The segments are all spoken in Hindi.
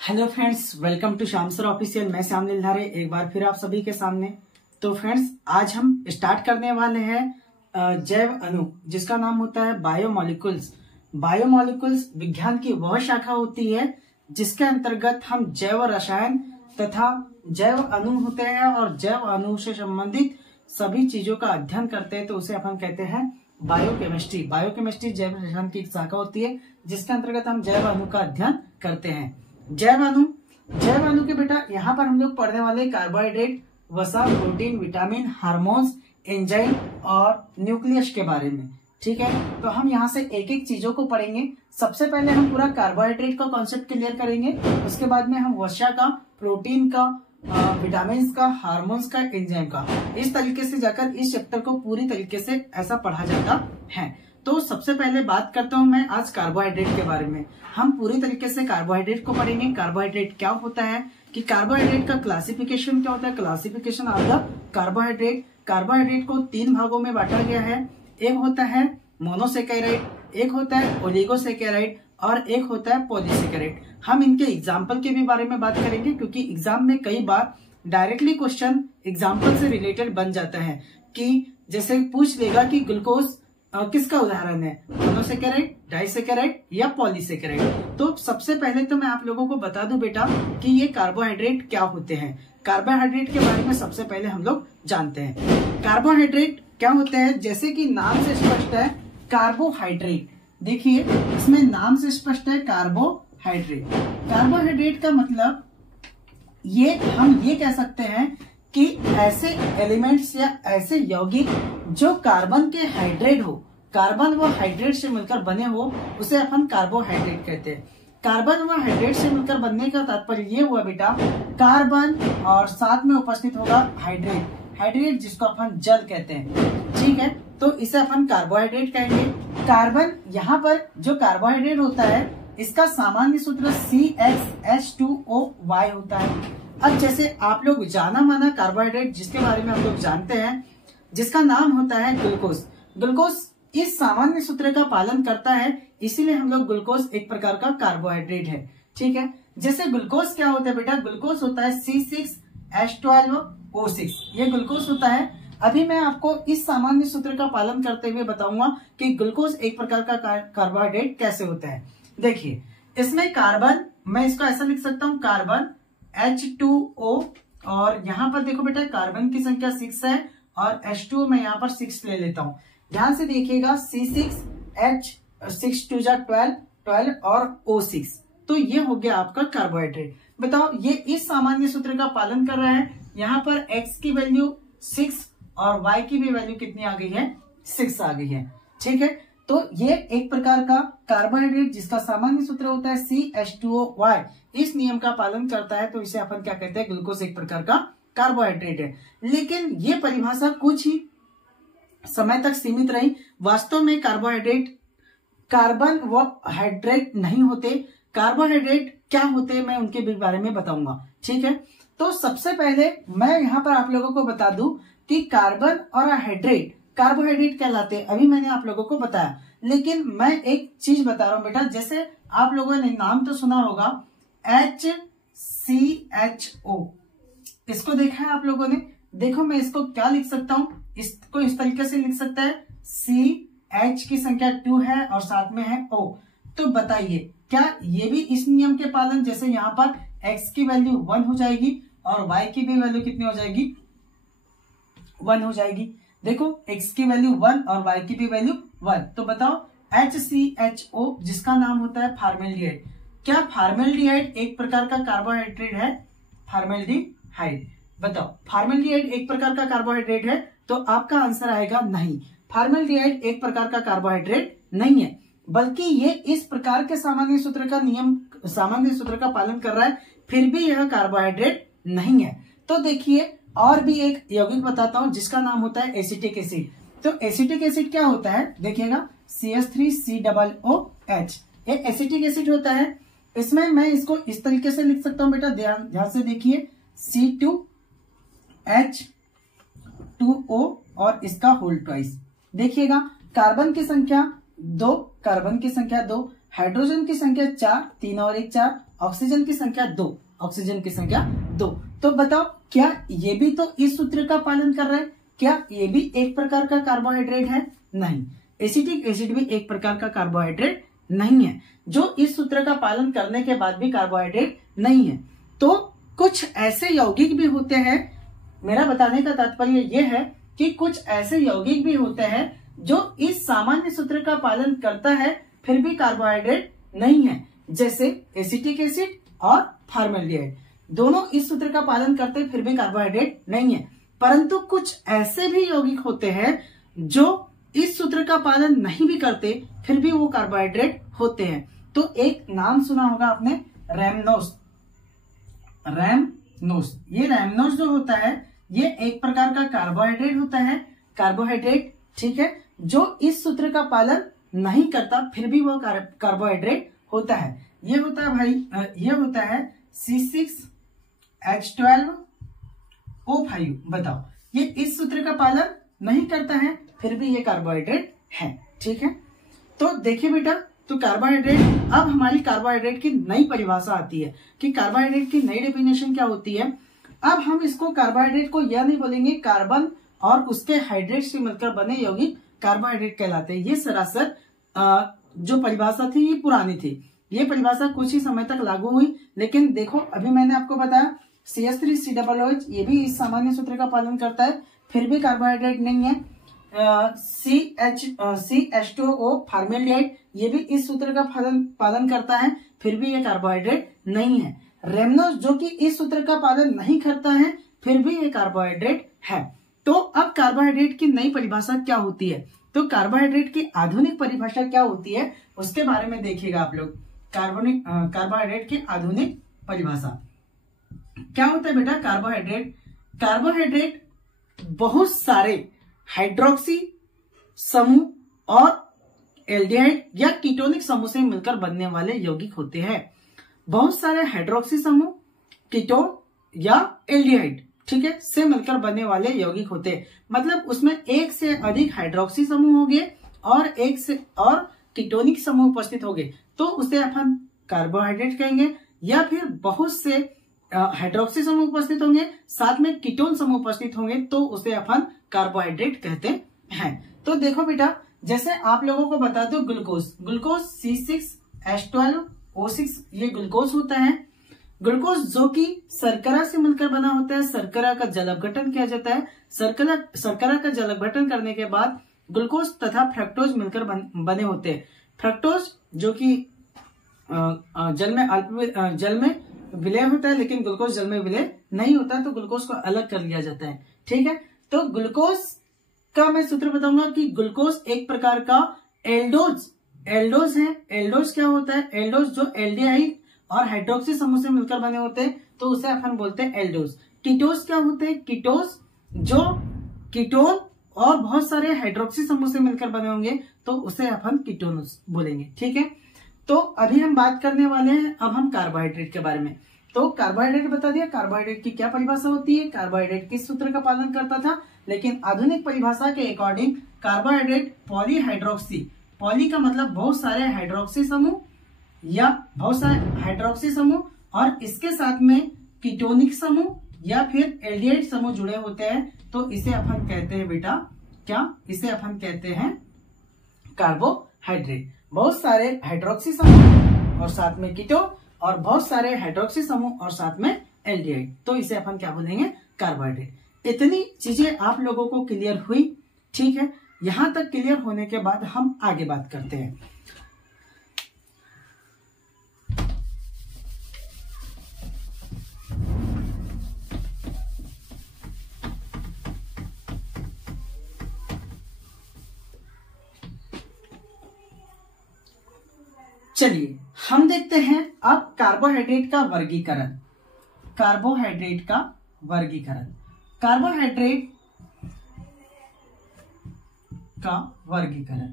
Hello friends, welcome to Shyam sir official. मैं श्याम लीलधारे एक बार फिर आप सभी के सामने। तो फ्रेंड्स, आज हम स्टार्ट करने वाले हैं जैव अणु, जिसका नाम होता है बायोमोलिकुल्स। बायोमोलिकुल्स विज्ञान की वह शाखा होती है जिसके अंतर्गत हम जैव रसायन तथा जैव अणु होते हैं और जैव अणु से संबंधित सभी चीजों का अध्ययन करते हैं। तो उसे अपन कहते हैं बायोकेमिस्ट्री। बायोकेमिस्ट्री जैव रसायन की एक शाखा होती है जिसके अंतर्गत हम जैव अणु का अध्ययन करते हैं। जैव अणु के बेटा यहाँ पर हम लोग पढ़ने वाले कार्बोहाइड्रेट, वसा, प्रोटीन, विटामिन, हार्मोन्स, एंजाइम और न्यूक्लियस के बारे में। ठीक है, तो हम यहाँ से एक एक चीजों को पढ़ेंगे। सबसे पहले हम पूरा कार्बोहाइड्रेट का कॉन्सेप्ट क्लियर करेंगे, उसके बाद में हम वसा का, प्रोटीन का, विटामिन का, हार्मोन्स का, एंजाइम का, इस तरीके से जाकर इस चैप्टर को पूरी तरीके से ऐसा पढ़ा जाता है। तो सबसे पहले बात करता हूं मैं आज कार्बोहाइड्रेट के बारे में। हम पूरी तरीके से कार्बोहाइड्रेट को पढ़ेंगे। कार्बोहाइड्रेट क्या होता है, कि कार्बोहाइड्रेट का क्लासिफिकेशन क्या होता है, classification of the carbohydrate. Carbohydrate को 3 भागों में बांटा गया है। एक होता है मोनोसेकेराइड, एक होता है ओलिगोसेकेराइड और एक होता है पॉलीसेकेराइड। हम इनके एग्जाम्पल के भी बारे में बात करेंगे, क्योंकि एग्जाम में कई बार डायरेक्टली क्वेश्चन एग्जाम्पल से रिलेटेड बन जाता है, कि जैसे पूछ लेगा कि ग्लूकोज किसका उदाहरण है, मोनोसेकेराइड, डाइसेकेराइड या पॉलीसेकेराइड। तो सबसे पहले तो मैं आप लोगों को बता दूं बेटा कि ये कार्बोहाइड्रेट क्या होते हैं। कार्बोहाइड्रेट के बारे में सबसे पहले हम लोग जानते हैं। कार्बोहाइड्रेट क्या होते हैं, जैसे कि नाम से स्पष्ट है कार्बोहाइड्रेट। देखिए इसमें नाम से स्पष्ट है कार्बोहाइड्रेट। कार्बोहाइड्रेट का मतलब हम ये कह सकते हैं कि ऐसे एलिमेंट्स या ऐसे यौगिक जो कार्बन के हाइड्रेट हो, कार्बन व हाइड्रेट से मिलकर बने हो, उसे अपन कार्बोहाइड्रेट कहते हैं। कार्बन व हाइड्रेट से मिलकर बनने का तात्पर्य ये हुआ बेटा, कार्बन और साथ में उपस्थित होगा हाइड्रेट, हाइड्रेट जिसको अपन जल कहते हैं। ठीक है, तो इसे अपन कार्बोहाइड्रेट कहेंगे। कार्बन, यहाँ पर जो कार्बोहाइड्रेट होता है इसका सामान्य सूत्र CHH2OY होता है। अब जैसे आप लोग जाना माना कार्बोहाइड्रेट जिसके बारे में हम लोग जानते हैं, जिसका नाम होता है ग्लूकोज। ग्लूकोज इस सामान्य सूत्र का पालन करता है, इसीलिए हम लोग ग्लूकोज एक प्रकार का कार्बोहाइड्रेट है। ठीक है, जैसे ग्लूकोज क्या होता है बेटा, ग्लूकोज होता है C6H12O6, ये ग्लूकोज होता है। अभी मैं आपको इस सामान्य सूत्र का पालन करते हुए बताऊंगा कि ग्लूकोज एक प्रकार का कार्बोहाइड्रेट कैसे होता है। देखिए इसमें कार्बन, मैं इसको ऐसा लिख सकता हूं, कार्बन H2O, और यहाँ पर देखो बेटा कार्बन की संख्या 6 है और H2O मैं यहाँ पर 6 ले लेता हूँ। ध्यान से देखिएगा, C6H6 और O6, तो ये हो गया आपका कार्बोहाइड्रेट। बताओ ये इस सामान्य सूत्र का पालन कर रहा है। यहाँ पर X की वैल्यू 6 और Y की भी वैल्यू कितनी आ गई है, 6 आ गई है। ठीक है, तो ये एक प्रकार का कार्बोहाइड्रेट जिसका सामान्य सूत्र होता है CH2OY, इस नियम का पालन करता है, तो इसे अपन क्या कहते हैं, ग्लूकोज एक प्रकार का कार्बोहाइड्रेट है। लेकिन ये परिभाषा कुछ ही समय तक सीमित रही। वास्तव में कार्बोहाइड्रेट कार्बन व हाइड्रेट नहीं होते। कार्बोहाइड्रेट क्या होते हैं मैं उनके बारे में बताऊंगा। ठीक है, तो सबसे पहले मैं यहाँ पर आप लोगों को बता दूं कि कार्बन और हाइड्रेट कार्बोहाइड्रेट कहलाते हैं। अभी मैंने आप लोगों को बताया, लेकिन मैं एक चीज बता रहा हूं बेटा, जैसे आप लोगों ने नाम तो सुना होगा HCHO, इसको देखा है आप लोगों ने। देखो मैं इसको क्या लिख सकता हूं, इसको इस तरीके से लिख सकता है, CH की संख्या 2 है और साथ में है O। तो बताइए क्या ये भी इस नियम के पालन, जैसे यहाँ पर X की वैल्यू 1 हो जाएगी और Y की भी वैल्यू कितनी हो जाएगी, 1 हो जाएगी। देखो X की वैल्यू 1 और Y की भी वैल्यू 1, तो बताओ HCHO जिसका नाम होता है फॉर्मेल्डिहाइड। क्या फॉर्मेल्डिहाइड एक प्रकार का कार्बोहाइड्रेट है, फॉर्मेल्डिहाइड? बताओ फॉर्मेल्डिहाइड एक प्रकार का कार्बोहाइड्रेट है? तो आपका आंसर आएगा नहीं, फॉर्मेल्डिहाइड एक प्रकार का कार्बोहाइड्रेट नहीं है, बल्कि ये इस प्रकार के सामान्य सूत्र का पालन कर रहा है, फिर भी यह कार्बोहाइड्रेट नहीं है। तो देखिए और भी एक यौगिक बताता हूं जिसका नाम होता है एसिटिक एसिड। तो एसिटिक एसिड क्या होता है, देखिएगा CH3COOH, ये एसिटिक एसिड होता है। इसमें मैं इसको इस तरीके से लिख सकता हूं बेटा, ध्यान से देखिए, C2H2O और इसका होल ट्वाइस। देखिएगा कार्बन की संख्या 2, कार्बन की संख्या 2, हाइड्रोजन की संख्या 4, 3 और 1 4, ऑक्सीजन की संख्या 2, ऑक्सीजन की संख्या 2। तो बताओ क्या ये भी तो इस सूत्र का पालन कर रहे हैं? क्या ये भी एक प्रकार का कार्बोहाइड्रेट है? नहीं, एसिटिक एसिड भी एक प्रकार का कार्बोहाइड्रेट नहीं है, जो इस सूत्र का पालन करने के बाद भी कार्बोहाइड्रेट नहीं है। तो कुछ ऐसे यौगिक भी होते हैं, मेरा बताने का तात्पर्य यह है कि कुछ ऐसे यौगिक भी होते हैं जो इस सामान्य सूत्र का पालन करता है फिर भी कार्बोहाइड्रेट नहीं है, जैसे एसिटिक एसिड और फॉर्मेल्डिहाइड, दोनों इस सूत्र का पालन करते फिर भी कार्बोहाइड्रेट नहीं है। परंतु कुछ ऐसे भी यौगिक होते हैं जो इस सूत्र का पालन नहीं भी करते फिर भी वो कार्बोहाइड्रेट होते हैं। तो एक नाम सुना होगा आपने, रैमनोज। रैमनोज, ये रैमनोज जो होता है ये एक प्रकार का कार्बोहाइड्रेट होता है, कार्बोहाइड्रेट, ठीक है, जो इस सूत्र का पालन नहीं करता फिर भी वो कार्बोहाइड्रेट होता है। ये होता है भाई, ये होता है C6H12O5। बताओ, ये इस सूत्र का पालन नहीं करता है फिर भी ये कार्बोहाइड्रेट है, ठीक है। तो देखिए बेटा, तो कार्बोहाइड्रेट, अब हमारी कार्बोहाइड्रेट की नई परिभाषा आती है कि कार्बोहाइड्रेट की नई डेफिनेशन क्या होती है। अब हम इसको कार्बोहाइड्रेट को यह नहीं बोलेंगे कार्बन और उसके हाइड्रेट से मिलकर बने यौगिक कार्बोहाइड्रेट कहलाते हैं। ये सरासर जो परिभाषा थी ये पुरानी थी, ये परिभाषा कुछ ही समय तक लागू हुई, लेकिन देखो अभी मैंने आपको बताया CH3COOH ये भी इस सामान्य सूत्र का पालन करता है फिर भी कार्बोहाइड्रेट नहीं है। CH2O फॉर्मेल्डिहाइड ये भी इस सूत्र का पालन करता है फिर भी ये कार्बोहाइड्रेट नहीं है। रेमनोज जो कि इस सूत्र का पालन नहीं करता है फिर भी ये कार्बोहाइड्रेट है। तो अब कार्बोहाइड्रेट की नई परिभाषा क्या होती है, तो कार्बोहाइड्रेट की आधुनिक परिभाषा क्या होती है उसके बारे में देखिएगा आप लोग। कार्बोहाइड्रेट की आधुनिक परिभाषा क्या होता है बेटा? कार्बोहाइड्रेट बहुत सारे हाइड्रोक्सी समूह और एल्डिहाइड या कीटोनिक समूह से मिलकर बनने वाले यौगिक होते हैं। बहुत सारे हाइड्रोक्सी समूह, कीटोन या एल्डिहाइड, ठीक है, से मिलकर बनने वाले यौगिक होते हैं। मतलब उसमें एक से अधिक हाइड्रोक्सी समूह होंगे और एक से और कीटोनिक समूह उपस्थित होंगे तो उसे अपन कार्बोहाइड्रेट कहेंगे। या फिर बहुत से हाइड्रोक्सी समूह उपस्थित होंगे साथ में कीटोन समूह उपस्थित होंगे तो उसे अपन कार्बोहाइड्रेट कहते हैं। तो देखो बेटा, जैसे आप लोगों को बता दो ग्लूकोज C6H12O6 ये ग्लूकोज होता है। ग्लूकोज जो कि शर्करा से मिलकर बना होता है, शर्करा का जल अपघटन किया जाता है। शर्करा का जल अपघटन करने के बाद ग्लूकोज तथा फ्रक्टोज मिलकर बने होते हैं। फ्रक्टोज जो कि जल में विलय होता है, लेकिन ग्लूकोज जल में विलय नहीं होता, तो ग्लूकोज को अलग कर लिया जाता है, ठीक है। तो ग्लूकोज का मैं सूत्र बताऊंगा कि ग्लूकोज एक प्रकार का एल्डोज है। एल्डोज क्या होता है? एल्डोज जो एल्डिहाइड और हाइड्रोक्सी समूह से मिलकर बने होते हैं तो उसे अपन बोलते हैं एल्डोज। कीटोज क्या होते हैं? कीटोज जो कीटोन और बहुत सारे हाइड्रोक्सी समूह से मिलकर बने होंगे तो उसे अपन कीटोनोस बोलेंगे, ठीक है। तो अभी हम बात करने वाले हैं अब हम कार्बोहाइड्रेट के बारे में। तो कार्बोहाइड्रेट बता दिया, कार्बोहाइड्रेट की क्या परिभाषा होती है, कार्बोहाइड्रेट किस सूत्र का पालन करता था, लेकिन आधुनिक परिभाषा के अकॉर्डिंग कार्बोहाइड्रेट पॉलीहाइड्रोक्सी, पॉली का मतलब बहुत सारे हाइड्रोक्सी समूह या बहुत सारे हाइड्रोक्सी समूह और इसके साथ में कीटोनिक समूह या फिर एल्डिहाइड समूह जुड़े होते हैं तो इसे अपन कहते हैं बेटा क्या? इसे अपन कहते हैं कार्बोहाइड्रेट। बहुत सारे हाइड्रोक्सी समूह और साथ में कीटोन और बहुत सारे हाइड्रोक्सी समूह और साथ में एल्डिहाइड, तो इसे अपन क्या बोलेंगे? कार्बोहाइड्रेट। इतनी चीजें आप लोगों को क्लियर हुई, ठीक है। यहां तक क्लियर होने के बाद हम आगे बात करते हैं। चलिए हम देखते हैं अब कार्बोहाइड्रेट का वर्गीकरण। कार्बोहाइड्रेट का वर्गीकरण, कार्बोहाइड्रेट का वर्गीकरण।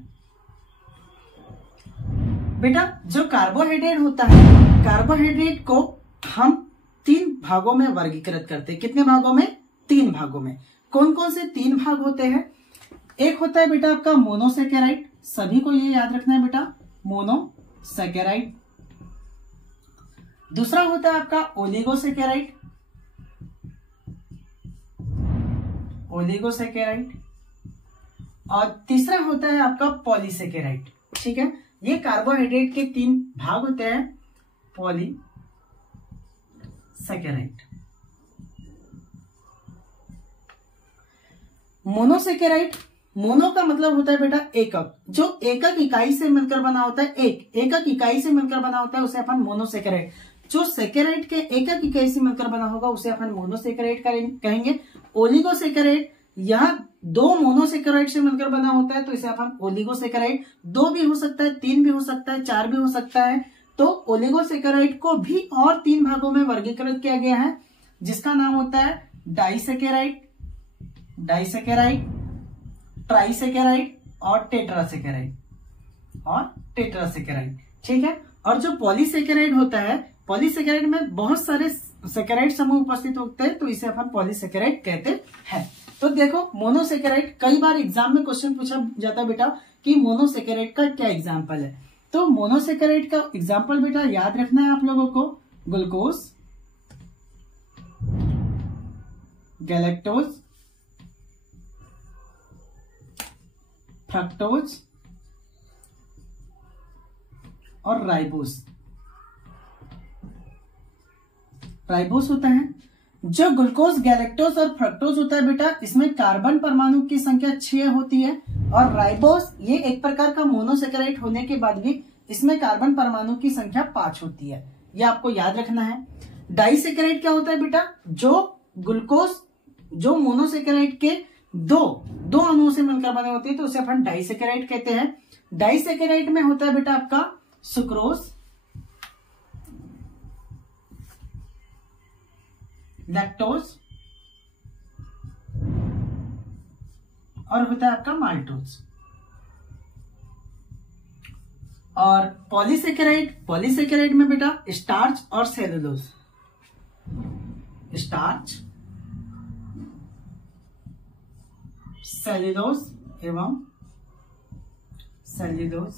बेटा जो कार्बोहाइड्रेट होता है, कार्बोहाइड्रेट को हम 3 भागों में वर्गीकृत करते हैं। कितने भागों में? 3 भागों में। कौन कौन से 3 भाग होते हैं? एक होता है बेटा आपका मोनोसेकेराइड, सभी को ये याद रखना है बेटा, मोनोसेकेराइड। सैकेराइड। दूसरा होता है आपका ओलिगोसैकेराइड, ओलिगोसैकेराइड। और तीसरा होता है आपका पॉलीसैकेराइड। ठीक है, ये कार्बोहाइड्रेट के 3 भाग होते हैं, पॉलीसैकेराइड। मोनोसैकेराइड, मोनो का मतलब होता है बेटा एकक, जो एकक इकाई से मिलकर बना होता है, एकक इकाई से मिलकर बना होता है उसे अपन मोनोसैकेराइड। जो सैकेराइड के एकक इकाई से मिलकर बना होगा उसे अपन मोनोसैकेराइड कहेंगे। ओलिगोसैकेराइड, यह 2 मोनोसैकेराइड से मिलकर बना होता है तो इसे अपन ओलिगोसैकेराइड। 2 भी हो सकता है, 3 भी हो सकता है, 4 भी हो सकता है। तो ओलिगोसैकेराइड को भी और 3 भागों में वर्गीकृत किया गया है, जिसका नाम होता है डाइसैकेराइड, ट्राइसैकेराइड और टेट्रासैकेराइड। ठीक है, और जो पॉलीसैकेराइड होता है, पॉलीसैकेराइड में बहुत सारे सैकेराइड समूह उपस्थित होते हैं तो इसे अपन पॉलीसैकेराइड कहते हैं। तो देखो, मोनोसैकेराइड, कई बार एग्जाम में क्वेश्चन पूछा जाता है बेटा कि मोनोसैकेराइड का क्या एग्जाम्पल है। तो मोनोसैकेराइड का एग्जाम्पल बेटा याद रखना है आप लोगों को, ग्लूकोज, गैलेक्टोज, फ्रक्टोज और राइबोस। राइबोस होता है। जो ग्लूकोज, गैलेक्टोज और फ्रक्टोज होता है बेटा, इसमें कार्बन परमाणु की संख्या 6 होती है। और राइबोस, ये एक प्रकार का मोनोसैकेराइड होने के बाद भी इसमें कार्बन परमाणु की संख्या 5 होती है, ये आपको याद रखना है। डाइसैकेराइड क्या होता है बेटा, जो ग्लूकोज, जो मोनोसैकेराइड के दो अणुओं से मिलकर बने होते हैं तो उसे अपन डाइसैकेराइड कहते हैं। डाइसैकेराइड में होता है बेटा आपका सुक्रोज, लैक्टोज और होता है आपका माल्टोज। और पॉलीसैकेराइड में बेटा स्टार्च और सेलुलोज, स्टार्च, सेल्यूलोज एवं सेल्यूलोज,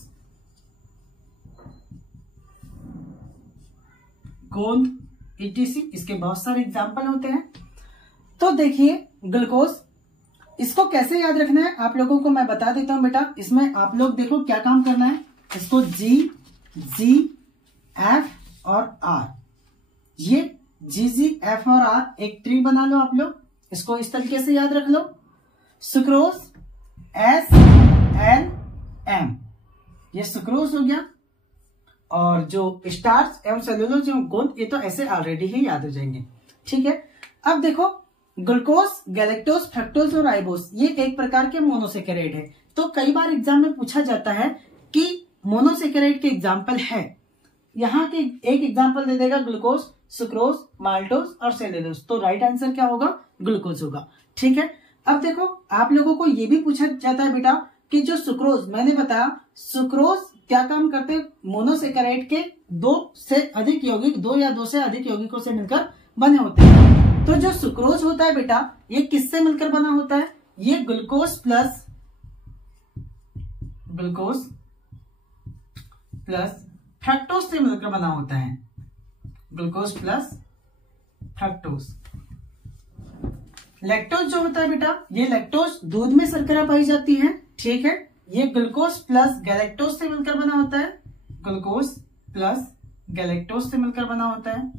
गोंद, ईटीसी, इसके बहुत सारे एग्जाम्पल होते हैं। तो देखिए, ग्लूकोज, इसको कैसे याद रखना है आप लोगों को मैं बता देता हूं बेटा। इसमें आप लोग देखो क्या काम करना है, इसको जी, एफ और आर, ये जी, एफ और आर एक ट्री बना लो आप लोग, इसको इस तरीके से याद रख लो। सुक्रोज, SNM, ये सुक्रोज हो गया। और जो स्टार्च एवं सेलुलोज एवं गोंद, ये तो ऐसे ऑलरेडी ही याद हो जाएंगे। ठीक है, अब देखो, ग्लूकोज, गैलेक्टोज, फ्रक्टोज और राइबोस, ये एक प्रकार के मोनोसैकेराइड है। तो कई बार एग्जाम में पूछा जाता है कि मोनोसैकेराइड के एग्जाम्पल है, यहाँ के एक एग्जाम्पल दे देगा ग्लूकोज, सुक्रोज, माल्टोज और सेलुलोज, तो राइट आंसर क्या होगा, ग्लूकोज होगा। ठीक है, अब देखो, आप लोगों को ये भी पूछा जाता है बेटा कि जो सुक्रोज, मैंने बताया सुक्रोज क्या काम करते हैं, मोनोसैकेराइड के 2 से अधिक यौगिक, 2 या 2 से अधिक यौगिकों से मिलकर बने होते हैं। तो जो सुक्रोज होता है बेटा, ये किससे मिलकर बना होता है, ये ग्लूकोज प्लस फ्रक्टोज से मिलकर बना होता है, ग्लूकोज प्लस फ्रक्टोज। लैक्टोज जो होता है बेटा, ये लैक्टोज दूध में शर्करा पाई जाती है। ठीक है, ये ग्लूकोज प्लस गैलेक्टोज से मिलकर बना होता है, ग्लूकोज प्लस गैलेक्टोज से मिलकर बना होता है।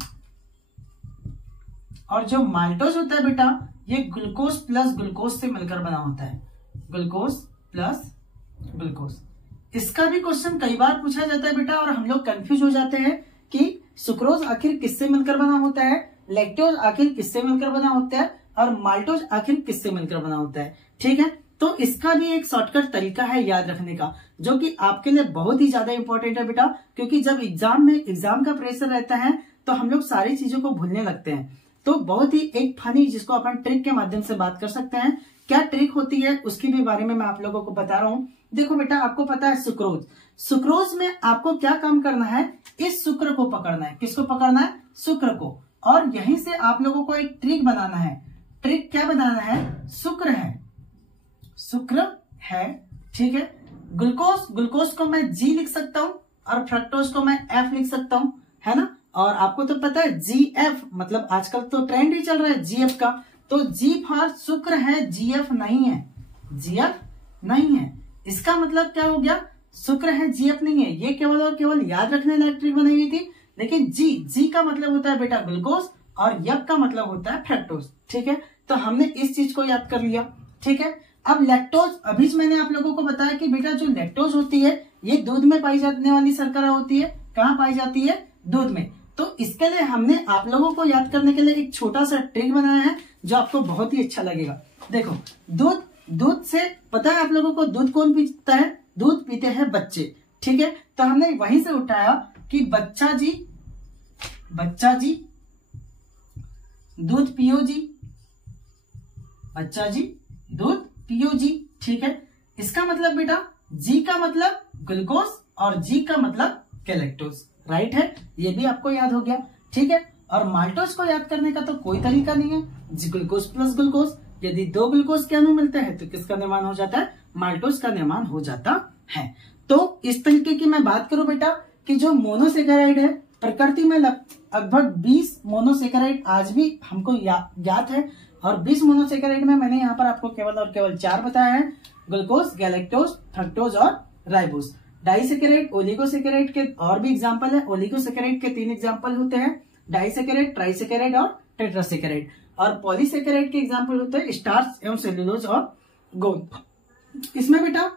और जो माल्टोज होता है बेटा, ये ग्लूकोज प्लस ग्लूकोज से मिलकर बना होता है, ग्लूकोज प्लस ग्लूकोज। इसका भी क्वेश्चन कई बार पूछा जाता है बेटा, और हम लोग कंफ्यूज हो जाते हैं कि सुक्रोज आखिर किससे मिलकर बना होता है, लैक्टोज आखिर किससे मिलकर बना होता है और माल्टोज आखिर किससे मिलकर बना होता है। ठीक है, तो इसका भी एक शॉर्टकट तरीका है याद रखने का, जो कि आपके लिए बहुत ही ज्यादा इंपॉर्टेंट है बेटा, क्योंकि जब एग्जाम का प्रेशर रहता है तो हम लोग सारी चीजों को भूलने लगते हैं। तो बहुत ही एक फनी, जिसको अपन ट्रिक के माध्यम से बात कर सकते हैं, क्या ट्रिक होती है उसकी भी बारे में मैं आप लोगों को बता रहा हूं। देखो बेटा, आपको पता है सुक्रोज में आपको क्या काम करना है, इस शुक्र को पकड़ना है। किसको पकड़ना है, शुक्र को। और यहीं से आप लोगों को एक ट्रिक बनाना है। ट्रिक क्या बनाना है, शुक्र है। ठीक है, ग्लूकोज को मैं जी लिख सकता हूं और फ्रक्टोज को मैं एफ लिख सकता हूं, है ना। और आपको तो पता है जीएफ, मतलब आजकल तो ट्रेंड ही चल रहा है जीएफ का, तो जी फॉर शुक्र है, जीएफ नहीं है, जीएफ नहीं है। इसका मतलब क्या हो गया, शुक्र है जीएफ नहीं है। ये केवल और केवल याद रखने लायक ट्रिक बनाई हुई थी। लेकिन जी का मतलब होता है बेटा ग्लूकोज और एफ का मतलब होता है फ्रक्टोज, ठीक है। तो हमने इस चीज को याद कर लिया, ठीक है। अब लैक्टोज, अभी मैंने आप लोगों को बताया कि बेटा जो लैक्टोज होती है ये दूध में पाई जाने वाली शर्करा होती है। कहाँ पाई जाती है, दूध में। तो इसके लिए हमने आप लोगों को याद करने के लिए एक छोटा सा ट्रिक बनाया है जो आपको बहुत ही अच्छा लगेगा। देखो, दूध से पता है आप लोगों को दूध कौन पीता है, दूध पीते हैं बच्चे, ठीक है। तो हमने वहीं से उठाया कि बच्चा जी दूध पियो जी, बच्चा जी दूध पियो जी, ठीक है। इसका मतलब बेटा जी का मतलब ग्लूकोज और जी का मतलब गैलेक्टोज, राइट है। ये भी आपको याद हो गया, ठीक है। और माल्टोज को याद करने का तो कोई तरीका नहीं है, ग्लूकोज प्लस ग्लूकोज, यदि 2 ग्लूकोज के अणु मिलते हैं तो किसका निर्माण हो जाता है, माल्टोज का निर्माण हो जाता है। तो इस तरीके की मैं बात करूं बेटा कि जो मोनोसेकेराइड है, प्रकृति में लगभग 20 मोनोसेकेराइड आज भी हमको ज्ञात है। और 20 मोनोसेकेराइड में मैंने यहाँ पर आपको केवल और केवल 4 बताया है, ग्लूकोज, गैलेक्टोज, फ्रक्टोज और राइबोज। डाइसेकेराइड, ओलिगोसेकेराइड के और भी एग्जाम्पल है। ओलिगोसेकेराइड के 3 एग्जाम्पल होते हैं, डाइसेकेराइड, ट्राइसेकेराइड और टेट्रासेकेराइड। और पॉलीसेकेराइड के एग्जाम्पल होते हैं स्टार्च एवं सेलुलोज और गोंद। इसमें बेटा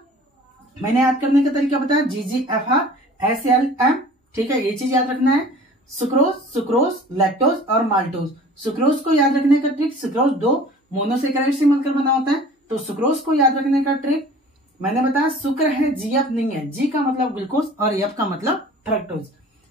मैंने याद करने का तरीका बताया, GGFR SLM, ठीक है। ये चीज याद रखना है। सुक्रोज, लैक्टोज और माल्टोज। सुक्रोज को याद रखने का ट्रिक, सुक्रोज 2 मोनोसेकेराइड से मिलकर बना होता है, तो सुक्रोज को याद रखने का ट्रिक मैंने बताया शुक्र है, जीएफ नहीं है, जी का मतलब ग्लूकोज और एफ का मतलब फ्रक्टोज।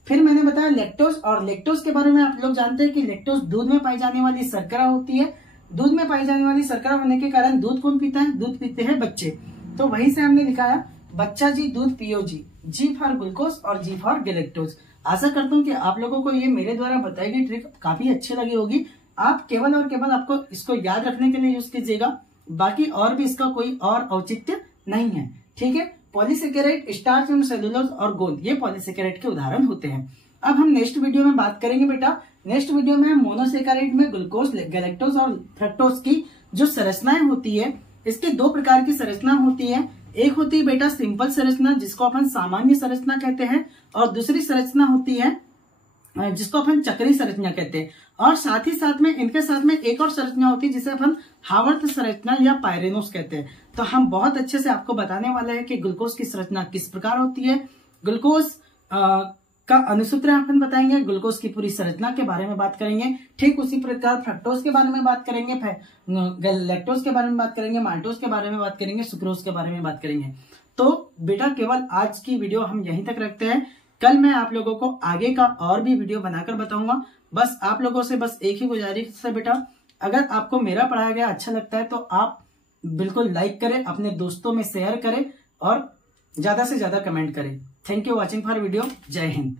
फिर मैंने बताया लैक्टोज, और लैक्टोज के बारे में आप लोग जानते हैं कि लैक्टोज दूध में पाई जाने वाली शर्करा होती है। दूध में पाई जाने वाली शर्करा होने के कारण दूध कौन पीता है, दूध पीते हैं बच्चे। तो वहीं से हमने लिखाया बच्चा जी दूध पियो जी फॉर ग्लूकोज और जी फॉर गैलेक्टोज। आशा करता हूँ कि आप लोगों को ये मेरे द्वारा बताई गई ट्रिक काफी अच्छी लगी होगी। आप केवल और केवल आपको इसको याद रखने के लिए यूज कीजिएगा, बाकी और भी इसका कोई और औचित्य नहीं है, ठीक है। पॉलीसेकेराइड, स्टार्च एंड सेलुलोज और गोंद, ये पॉलीसेकेराइड के उदाहरण होते हैं। अब हम नेक्स्ट वीडियो में बात करेंगे बेटा, नेक्स्ट वीडियो में हम मोनोसेकेराइड में ग्लूकोज, गैलेक्टोज और फ्रक्टोज की जो संरचनाएं होती है, इसके 2 प्रकार की संरचना होती है। एक होती है बेटा सिंपल संरचना, जिसको अपन सामान्य संरचना कहते हैं, और दूसरी संरचना होती है जिसको अपन चक्रीय संरचना कहते हैं। और साथ ही साथ में इनके साथ में एक और संरचना होती है जिसे अपन हावर्त संरचना या पायरेनोस कहते हैं। तो हम बहुत अच्छे से आपको बताने वाले हैं कि ग्लूकोज की संरचना किस प्रकार होती है, ग्लूकोज का अनुसूत्र अपन बताएंगे, ग्लूकोज की पूरी संरचना के बारे में बात करेंगे। ठीक उसी प्रकार फ्रक्टोज के बारे में बात करेंगे, लैक्टोज के बारे में बात करेंगे, माल्टोज के बारे में बात करेंगे, सुक्रोज के बारे में बात करेंगे। तो बेटा केवल आज की वीडियो हम यहीं तक रखते हैं। कल मैं आप लोगों को आगे का और भी वीडियो बनाकर बताऊंगा। बस आप लोगों से बस एक ही गुजारिश है बेटा, अगर आपको मेरा पढ़ाया गया अच्छा लगता है तो आप बिल्कुल लाइक करें, अपने दोस्तों में शेयर करें और ज्यादा से ज्यादा कमेंट करें। Thank you watching for video. जय हिंद।